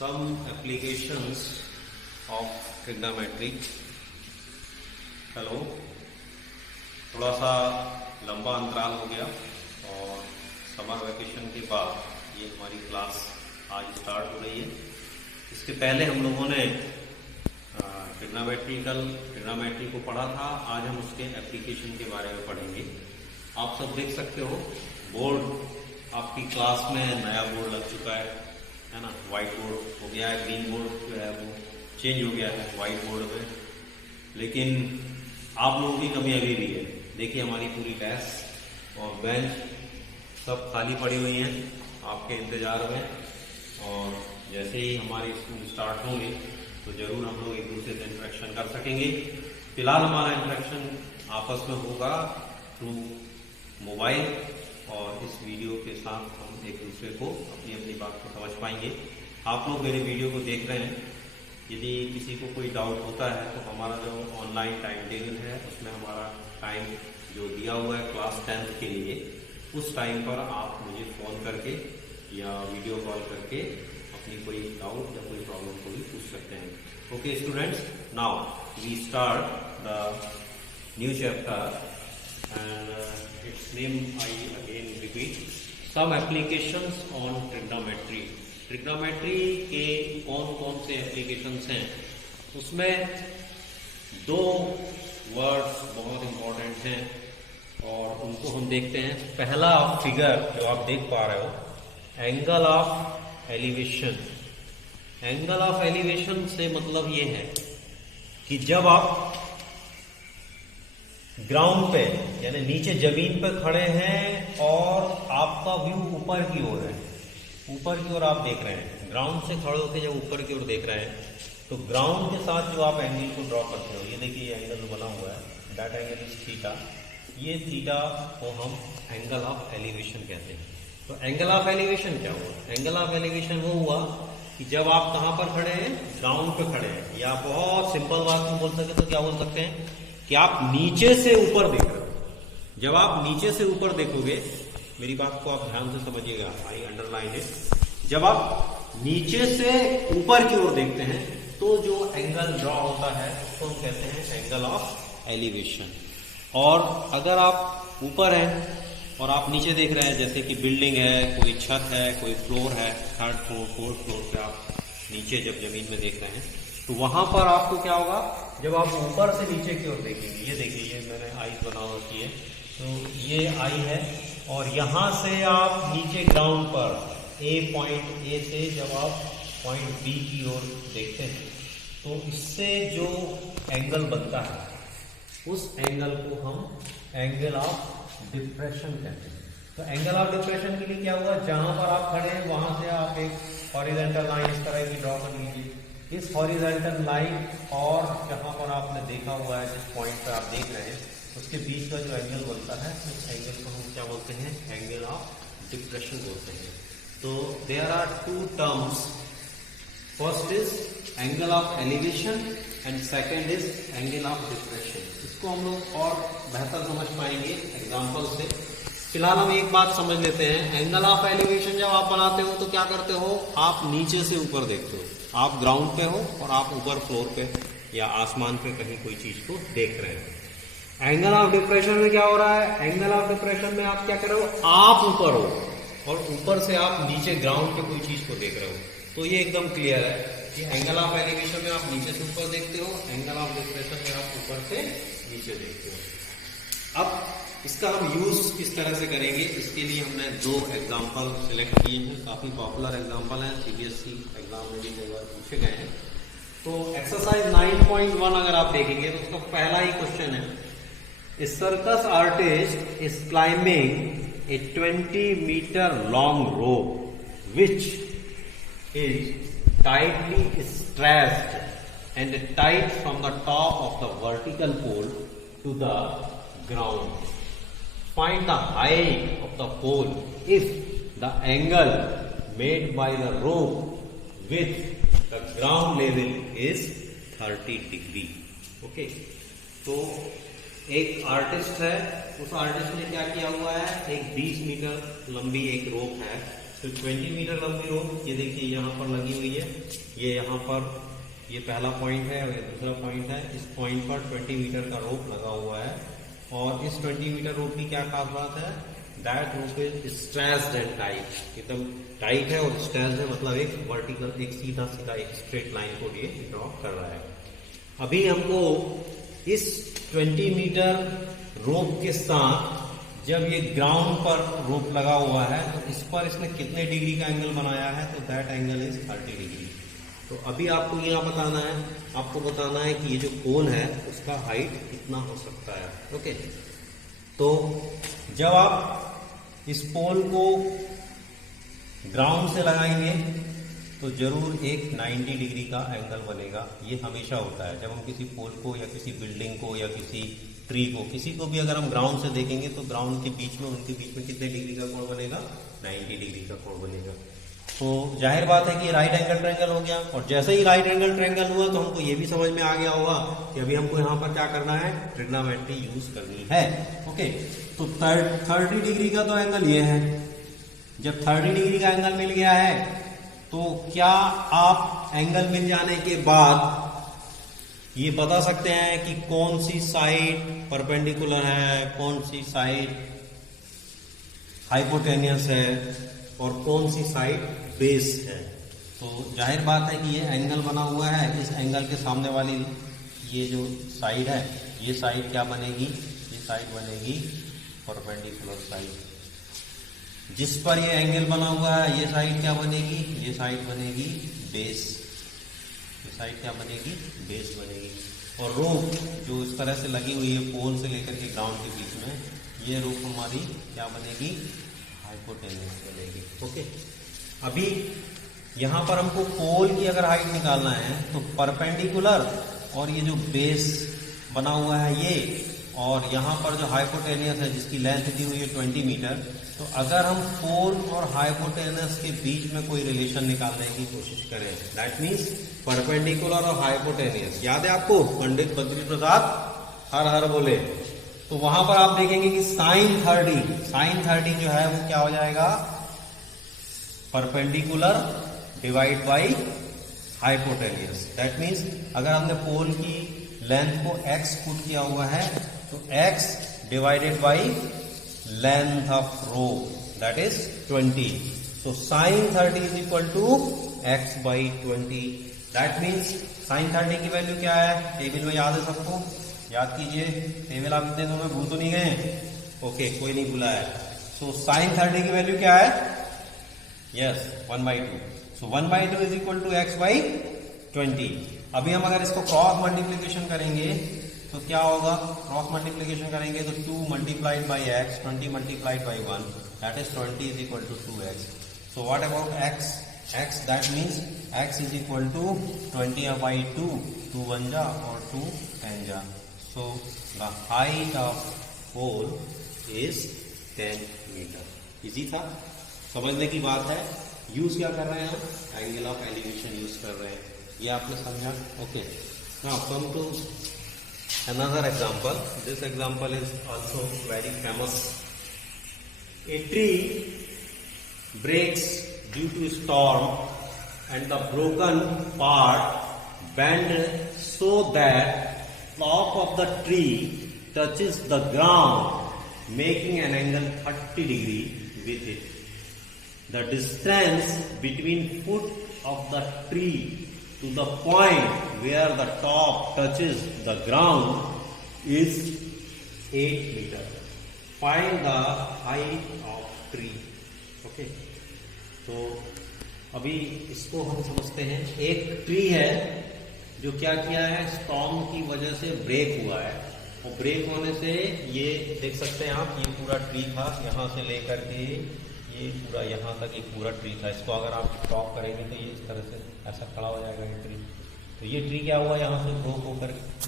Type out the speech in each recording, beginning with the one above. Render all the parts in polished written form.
some applications of trigonometry. Hello, थोड़ा सा लंबा अंतराल हो गया और समर वैकेशन के बाद ये हमारी क्लास आज स्टार्ट हो रही है। इसके पहले हम लोगों ने ट्रिग्नोमेट्री को पढ़ा था। आज हम उसके एप्लीकेशन के बारे में पढ़ेंगे। आप सब देख सकते हो बोर्ड, आपकी क्लास में नया बोर्ड लग चुका है ना। व्हाइट बोर्ड हो गया है, ग्रीन बोर्ड जो है वो चेंज हो गया है व्हाइट बोर्ड में, लेकिन आप लोगों की कमी अभी भी है। देखिए हमारी पूरी डेस्क और बेंच सब खाली पड़ी हुई हैं आपके इंतजार में, और जैसे ही हमारे स्कूल स्टार्ट होंगे तो जरूर हम लोग एक दूसरे से इंटरेक्शन कर सकेंगे। फिलहाल हमारा इंटरेक्शन आपस में होगा थ्रू मोबाइल, और इस वीडियो के साथ हम एक दूसरे को अपनी अपनी बात को समझ पाएंगे। आप लोग मेरे वीडियो को देख रहे हैं, यदि किसी को कोई डाउट होता है तो हमारा जो ऑनलाइन टाइम टेबल है उसमें हमारा टाइम जो दिया हुआ है क्लास 10th के लिए, उस टाइम पर आप मुझे फ़ोन करके या वीडियो कॉल करके अपनी कोई डाउट या कोई प्रॉब्लम को भी पूछ सकते हैं। Okay students, now we start the new chapter and its name I again repeat, some applications on trigonometry. Trigonometry के कौन कौन से एप्लीकेशंस हैं, उसमें दो वर्ड्स बहुत इंपॉर्टेंट हैं और उनको हम देखते हैं। पहला फिगर जो आप देख पा रहे हो, angle of elevation. Angle of elevation से मतलब ये है कि जब आप ग्राउंड पे यानी नीचे जमीन पे खड़े हैं और आपका व्यू ऊपर की ओर है, ऊपर की ओर आप देख रहे हैं, ग्राउंड से खड़े होकर जब ऊपर की ओर देख रहे हैं तो ग्राउंड के साथ जो आप एंगल को ड्रॉ करते हो, ये देखिए ये एंगल बना हुआ है, दैट एंगल इज थीटा। ये थीटा को हम एंगल ऑफ एलिवेशन कहते हैं। तो एंगल ऑफ एलिवेशन क्या हुआ? एंगल ऑफ एलिवेशन वो हुआ कि जब आप कहाँ पर खड़े हैं, ग्राउंड पे खड़े हैं, या बहुत सिंपल बात में बोल सके तो क्या बोल सकते हैं कि आप नीचे से ऊपर देख रहे हो। जब आप नीचे से ऊपर देखोगे, मेरी बात को आप ध्यान से समझिएगा, आई अंडरलाइन है। जब आप नीचे से ऊपर की ओर देखते हैं तो जो एंगल ड्रॉ होता है उसको हम कहते हैं एंगल ऑफ एलिवेशन। और अगर आप ऊपर हैं और आप नीचे देख रहे हैं, जैसे कि बिल्डिंग है, कोई छत है, कोई फ्लोर है, 3rd फ्लोर 4th फ्लोर पे आप नीचे जब जमीन में देख रहे हैं तो वहां पर आपको क्या होगा, जब आप ऊपर से नीचे की ओर देखेंगे, ये देखिए ये मैंने आई बना रखी है, तो ये आई है, और यहां से आप नीचे ग्राउंड पर पॉइंट ए से जब आप पॉइंट बी की ओर देखते हैं तो इससे जो एंगल बनता है उस एंगल को हम एंगल ऑफ डिप्रेशन कहते हैं। तो एंगल ऑफ डिप्रेशन के लिए क्या हुआ, जहां पर आप खड़े हैं वहां से आप एक हॉरिजॉन्टल लाइन इस तरह की ड्रॉ कर लीजिए। इस हॉरिजॉन्टल लाइन और जहां पर आपने देखा हुआ है, जिस पॉइंट पर आप देख रहे हैं, उसके बीच का जो एंगल बनता है उस एंगल को हम क्या बोलते हैं, एंगल ऑफ डिप्रेशन बोलते हैं। तो there are two terms, first is angle of elevation and second is angle of depression. इसको हम लोग और बेहतर समझ पाएंगे एग्जाम्पल से। फिलहाल हम एक बात समझ लेते हैं। एंगल ऑफ एलिवेशन जब आप बनाते हो तो क्या करते हो, आप नीचे से ऊपर देखते हो, आप ग्राउंड पे हो और आप ऊपर फ्लोर पे या आसमान पे कहीं कोई चीज को देख रहे हो। एंगल ऑफ डिप्रेशन में क्या हो रहा है, एंगल ऑफ डिप्रेशन में आप क्या कर रहे हो, आप ऊपर हो और ऊपर से आप नीचे ग्राउंड पे कोई चीज को देख रहे हो। तो ये एकदम क्लियर है कि एंगल ऑफ एलिवेशन में आप नीचे से ऊपर देखते हो, एंगल ऑफ डिप्रेशन में आप ऊपर से नीचे देखते हो। अब इसका हम यूज किस तरह से करेंगे, इसके लिए हमने दो एग्जाम्पल सिलेक्ट किए हैं। काफी पॉपुलर एग्जाम्पल है, सीबीएसई एग्जाम में भी कई बार पूछे गए हैं। तो एक्सरसाइज 9.1 अगर आप देखेंगे तो उसका पहला ही क्वेश्चन है, a circus artist is climbing a 20 metre long rope which is tightly stressed and tied from the top of the vertical pole to the ground. Find the height of the pole if the angle made by the rope with the ground level is 30 degree. Okay. तो एक artist है, उस artist ने क्या किया हुआ है, एक 20 मीटर लंबी एक रोप है तो 20 मीटर लंबी रोप ये देखिए यहाँ पर लगी हुई है। ये यहाँ पर ये पहला पॉइंट है और ये दूसरा पॉइंट है। इस पॉइंट पर 20 मीटर का रोप लगा हुआ है और इस 20 मीटर रोप की क्या खास बात है, that rope is stretched and tight, एकदम टाइट है और स्ट्रेच्ड है, मतलब एक वर्टिकल, एक सीधा सीधा एक स्ट्रेट लाइन को ये ड्रॉ कर रहा है। अभी हमको इस 20 मीटर रोप के साथ जब ये ग्राउंड पर रोप लगा हुआ है तो इस पर इसने कितने डिग्री का एंगल बनाया है, तो दैट एंगल इज 30 डिग्री। तो अभी आपको यहाँ बताना है, आपको बताना है कि ये जो कोन है उसका हाइट कितना हो सकता है। ओके, तो जब आप इस पोल को ग्राउंड से लगाएंगे तो जरूर एक 90 डिग्री का एंगल बनेगा। ये हमेशा होता है जब हम किसी पोल को या किसी बिल्डिंग को या किसी ट्री को, किसी को भी अगर हम ग्राउंड से देखेंगे तो ग्राउंड के बीच में, उनके बीच में कितने डिग्री का कोण बनेगा, 90 डिग्री का कोण बनेगा। तो जाहिर बात है कि राइट एंगल ट्रायंगल हो गया, और जैसे ही राइट एंगल ट्रायंगल हुआ तो हमको ये भी समझ में आ गया होगा कि अभी हमको यहाँ पर क्या करना है, ट्रिग्नोमेट्री यूज करनी है। ओके, तो 30 डिग्री का तो एंगल ये है। जब 30 डिग्री का एंगल मिल गया है तो क्या आप एंगल मिल जाने के बाद ये बता सकते हैं कि कौन सी साइड परपेंडिकुलर है, कौन सी साइड हाइपोटेनियस है और कौन सी साइड बेस है? तो जाहिर बात है कि ये एंगल बना हुआ है, इस एंगल के सामने वाली ये जो साइड है, ये साइड क्या बनेगी, ये साइड बनेगी परपेंडिकुलर साइड। जिस पर ये एंगल बना हुआ है ये साइड क्या बनेगी, ये साइड बनेगी बेस। ये साइड क्या बनेगी, बेस बनेगी। और रोप जो इस तरह से लगी हुई है पोल से लेकर के ग्राउंड के बीच में, ये रोप हमारी क्या बनेगी, हाइपोटेन्यूस बनेगी। ओके, अभी यहां पर हमको पोल की अगर हाइट निकालना है तो परपेंडिकुलर और ये जो बेस बना हुआ है ये, और यहां पर जो हाइपोटेनियस है जिसकी लेंथ दी हुई है 20 मीटर, तो अगर हम पोल और हाइपोटेनस के बीच में कोई रिलेशन निकालने की कोशिश करें, दैट मीन्स परपेंडिकुलर और हाइपोटेनियस, याद है आपको पंडित बद्री प्रसाद हर हर बोले, तो वहां पर आप देखेंगे कि साइन 30 जो है वो क्या हो जाएगा, perpendicular divide by hypotenuse. That means अगर हमने पोल की लेंथ को x पुट किया हुआ है तो x divided by length of rope, that is 20। So sin 30 is equal to x by 20. That means sin 30 की वैल्यू क्या है, टेबल में याद है सबको, याद कीजिए टेबल, आप इतने दिनों में भूल तो नहीं गए? ओके, कोई नहीं भूला है। So sin 30 की वैल्यू क्या है, yes 1/2। So 1/2 is equal to x by 20। अभी हम अगर इसको क्रॉस मल्टीप्लीकेशन करेंगे तो क्या होगा, क्रॉस मल्टीप्लीकेशन करेंगे तो 2 multiplied by x, 20 multiplied by 1, that is 20 is equal to 2x। So what about x? x that means x is equal to 20/2, 2 1 जा और 2 10 जा। So the height of pole is 10 metre. Easy था, समझने की बात है। यूज क्या कर रहे हैं हम, एंगल ऑफ एलिवेशन यूज कर रहे हैं, ये आपने समझा। Okay, now come to another example. This example is also very famous. A tree breaks due to storm and the broken part bend so that top of the tree touches the ground, making an angle 30 degree with it. The distance between foot of the tree to the point where the top touches the ground is 8 meter. Find the height of tree. Okay. तो अभी इसको हम समझते हैं। एक tree है जो क्या किया है, स्टॉर्म की वजह से ब्रेक हुआ है, और ब्रेक होने से ये देख सकते हैं आप, ये पूरा ट्री था, यहाँ से लेकर के ये पूरा यहाँ तक एक पूरा ट्री था। इसको अगर आप स्टॉप करेंगे तो ये इस तरह से ऐसा खड़ा हो जाएगा ये ट्री। तो ये ट्री क्या हुआ, यहाँ से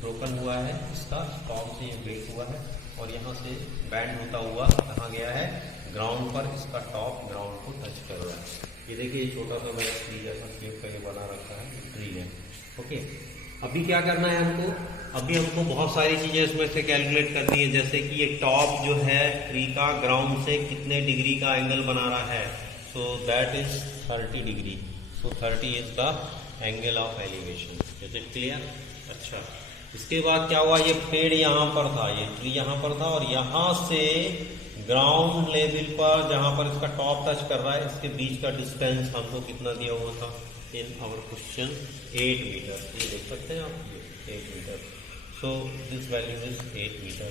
ब्रोकन हुआ है, इसका स्टॉर्म से ये ब्रेक हुआ है, और यहाँ से बैंड होता हुआ कहाँ गया है, ग्राउंड पर, इसका टॉप ग्राउंड को टच कर रहा है। ये देखिए छोटा सा मैंने ट्री जैसा शेप करके बना रखा है, ट्री है। ओके, अभी क्या करना है हमको, अभी हमको बहुत सारी चीजें इसमें से कैलकुलेट करनी है, जैसे कि ये टॉप जो है ट्री का ग्राउंड से कितने डिग्री का एंगल बना रहा है। so that is 30 degree. So 30 is the angle of elevation. Is it clear? अच्छा, इसके बाद क्या हुआ, ये पेड़ यहाँ पर था, ये ट्री यहाँ पर था, और यहाँ से ग्राउंड लेवल पर जहाँ पर इसका टॉप टच कर रहा है, इसके बीच का डिस्टेंस हमको कितना दिया हुआ था इन आवर क्वेश्चन, 8 मीटर. ये देख सकते हैं आप, 8 metre. So this value is 8 metre.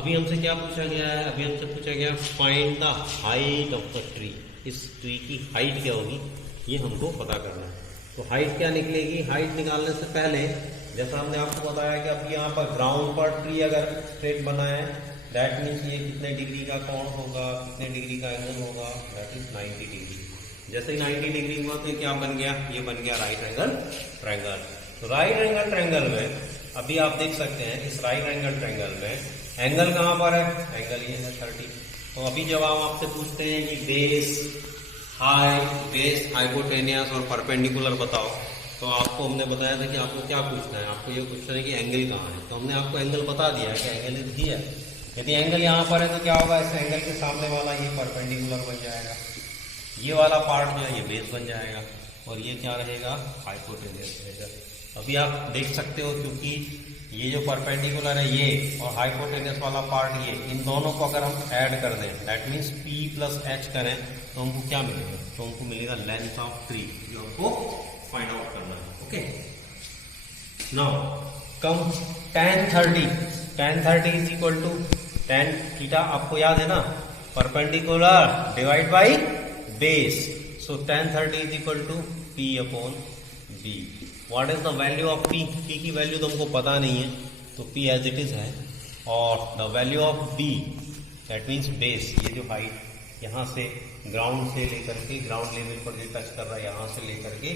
अभी हमसे क्या पूछा गया है, अभी हमसे पूछा गया find the height of the tree. इस ट्री की हाइट क्या होगी ये हमको पता करना है. तो हाइट क्या निकलेगी, हाइट निकालने से पहले जैसा हमने आपको बताया कि अभी यहाँ पर ग्राउंड पर ट्री अगर स्ट्रेट बना है, दैट मीन्स ये कितने डिग्री का कोण होगा, कितने डिग्री का एंगल होगा, दैट इज 90 डिग्री. जैसे ही 90 डिग्री हुआ तो क्या बन गया, ये बन गया राइट एंगल ट्रायंगल. तो राइट एंगल ट्रायंगल में अभी आप देख सकते हैं, इस राइट एंगल ट्रायंगल में एंगल कहाँ पर है, एंगल ये है 30. तो अभी जब हम आपसे पूछते हैं कि बेस हाइपोटेनियस और परपेंडिकुलर बताओ, तो आपको हमने बताया था कि आपको क्या पूछना है, आपको ये पूछना है कि एंगल कहाँ है. तो हमने आपको एंगल बता दिया है कि एंगल इज हियर. यदि एंगल यहाँ पर है तो क्या होगा, इस एंगल के सामने वाला ये परपेंडिकुलर बन जाएगा, ये वाला पार्ट जो है ये बेस बन जाएगा, और ये क्या रहेगा, हाइपोटेनियस रहेगा. अभी आप देख सकते हो क्योंकि ये जो परपेंडिकुलर है ये और हाइपोटेनियस वाला पार्ट ये, इन दोनों को अगर हम ऐड कर दें, that means P plus H करें, तो हमको क्या मिलेगा, तो हमको मिलेगा लेंथ ऑफ ट्री, जो हमको फाइंड आउट करना है. Okay, now come tan 30 is equal to tan theta. आपको याद है ना, perpendicular divide by base. So tan 30 is equal to P upon B. What is the value of P की value तो हमको पता नहीं है, तो P एज इट इज है. और the value of B that means base, ये जो हाइट यहाँ से ग्राउंड से लेकर के ग्राउंड लेवल पर जो टच कर रहा है, यहाँ से लेकर के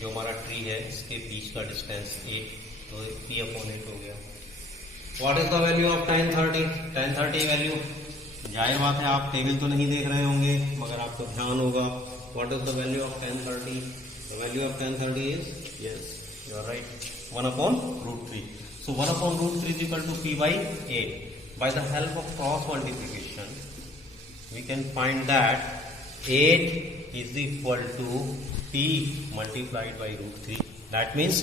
जो हमारा ट्री है इसके बीच का डिस्टेंस 8, तो P अपॉन 8 हो गया. What is the value of tan 30 value, जाहिर बात है आप टेबल तो नहीं देख रहे होंगे मगर आपको ध्यान होगा. What is the value of tan 30, the value of tan 30 is, yes you are right, 1 upon root 3. So 1 upon root 3 is equal to P by 8. By the help of cross multiplication we can find that 8 is equal to P multiplied by root 3. That means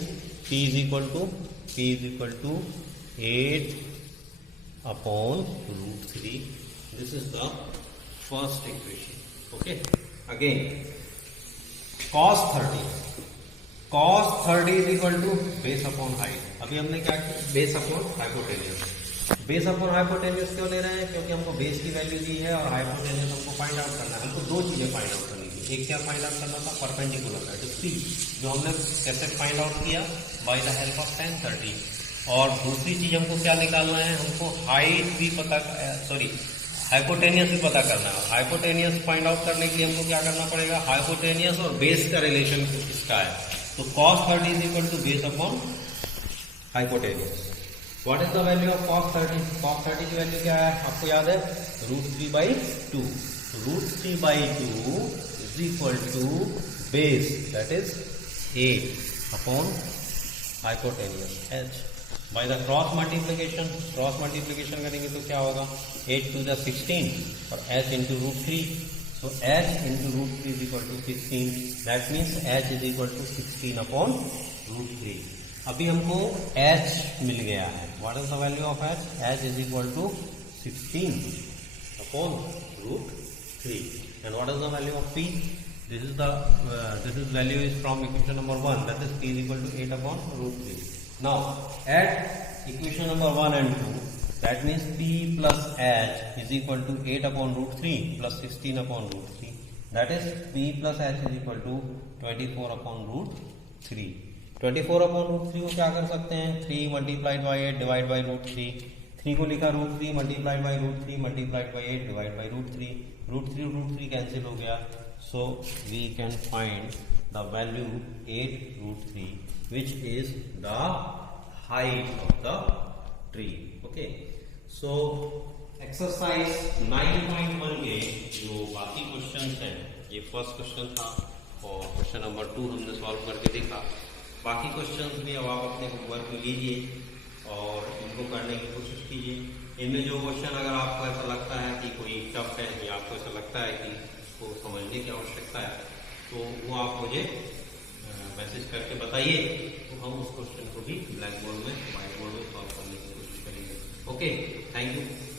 P is equal to 8 upon root 3. This is the first equation. Okay, again cos 30 is equal to base upon height. अभी हमने क्या किया, base upon hypotenuse. Base upon hypotenuse क्यों ले रहे हैं, क्योंकि हमको बेस की वैल्यू दी है और हाइपोटेनियस हमको फाइंड आउट करना है. हमको दो चीजें फाइंड आउट करनी थी, एक क्या फाइंड आउट करना था, परपेंडिकुलर दैट इज P, जो हमने कैसे फाइंड आउट किया, by the help of tan 30. और दूसरी चीज हमको क्या निकालना है, हमको हाइट भी पता, सॉरी हाइपोटेनियस भी पता करना है. हाइपोटेनियस फाइंड आउट करने के लिए हमको क्या करना पड़ेगा, हाइपोटेनियस और बेस का रिलेशन किसका है, तो cos 30 is equal to base upon hypotenuse. What is the value of cos 30? Cos 30 की वैल्यू क्या है, आपको याद है, √3/2. √3/2 is equal to base, that is 8 upon hypotenuse h. By the cross multiplication करेंगे तो क्या होगा, 8 to the 16 और h into √3. So h into √3 is equal to 16. That means h is equal to 16 upon √3. अभी हमको h मिल गया है. What is the value of h? h is equal to 16 upon √3. And what is the value of p? This is value is from equation number 1. That is p is equal to 8 upon √3. Now at equation number 1 and 2. That means P plus H is equal to 8 upon √3 plus 16 upon √3. That is P plus H is equal to 24 upon √3. 24 upon √3 को क्या कर सकते हैं, 3 multiplied by 8 divided by √3. 3 को लिखा √3 multiplied by √3 multiplied by 8 divided by √3. √3 cancel हो गया. So we can find the value 8 √3, which is the height of the tree. Okay, so exercise 9.1 के जो बाकी क्वेश्चन हैं, ये फर्स्ट क्वेश्चन था और क्वेश्चन नंबर 2 हमने सॉल्व करके देखा. बाकी क्वेश्चन भी अब आप अपने होमवर्क में लीजिए और इनको करने की कोशिश कीजिए. इनमें जो क्वेश्चन अगर आपको ऐसा लगता है कि कोई टफ है या आपको ऐसा लगता है कि उसको समझने की आवश्यकता है, तो वो आप मुझे मैसेज करके बताइए, तो हम उस क्वेश्चन को भी ब्लैक बोर्ड में, व्हाइट बोर्ड में सॉल्व करने की कोशिश करेंगे। Okay, thank you.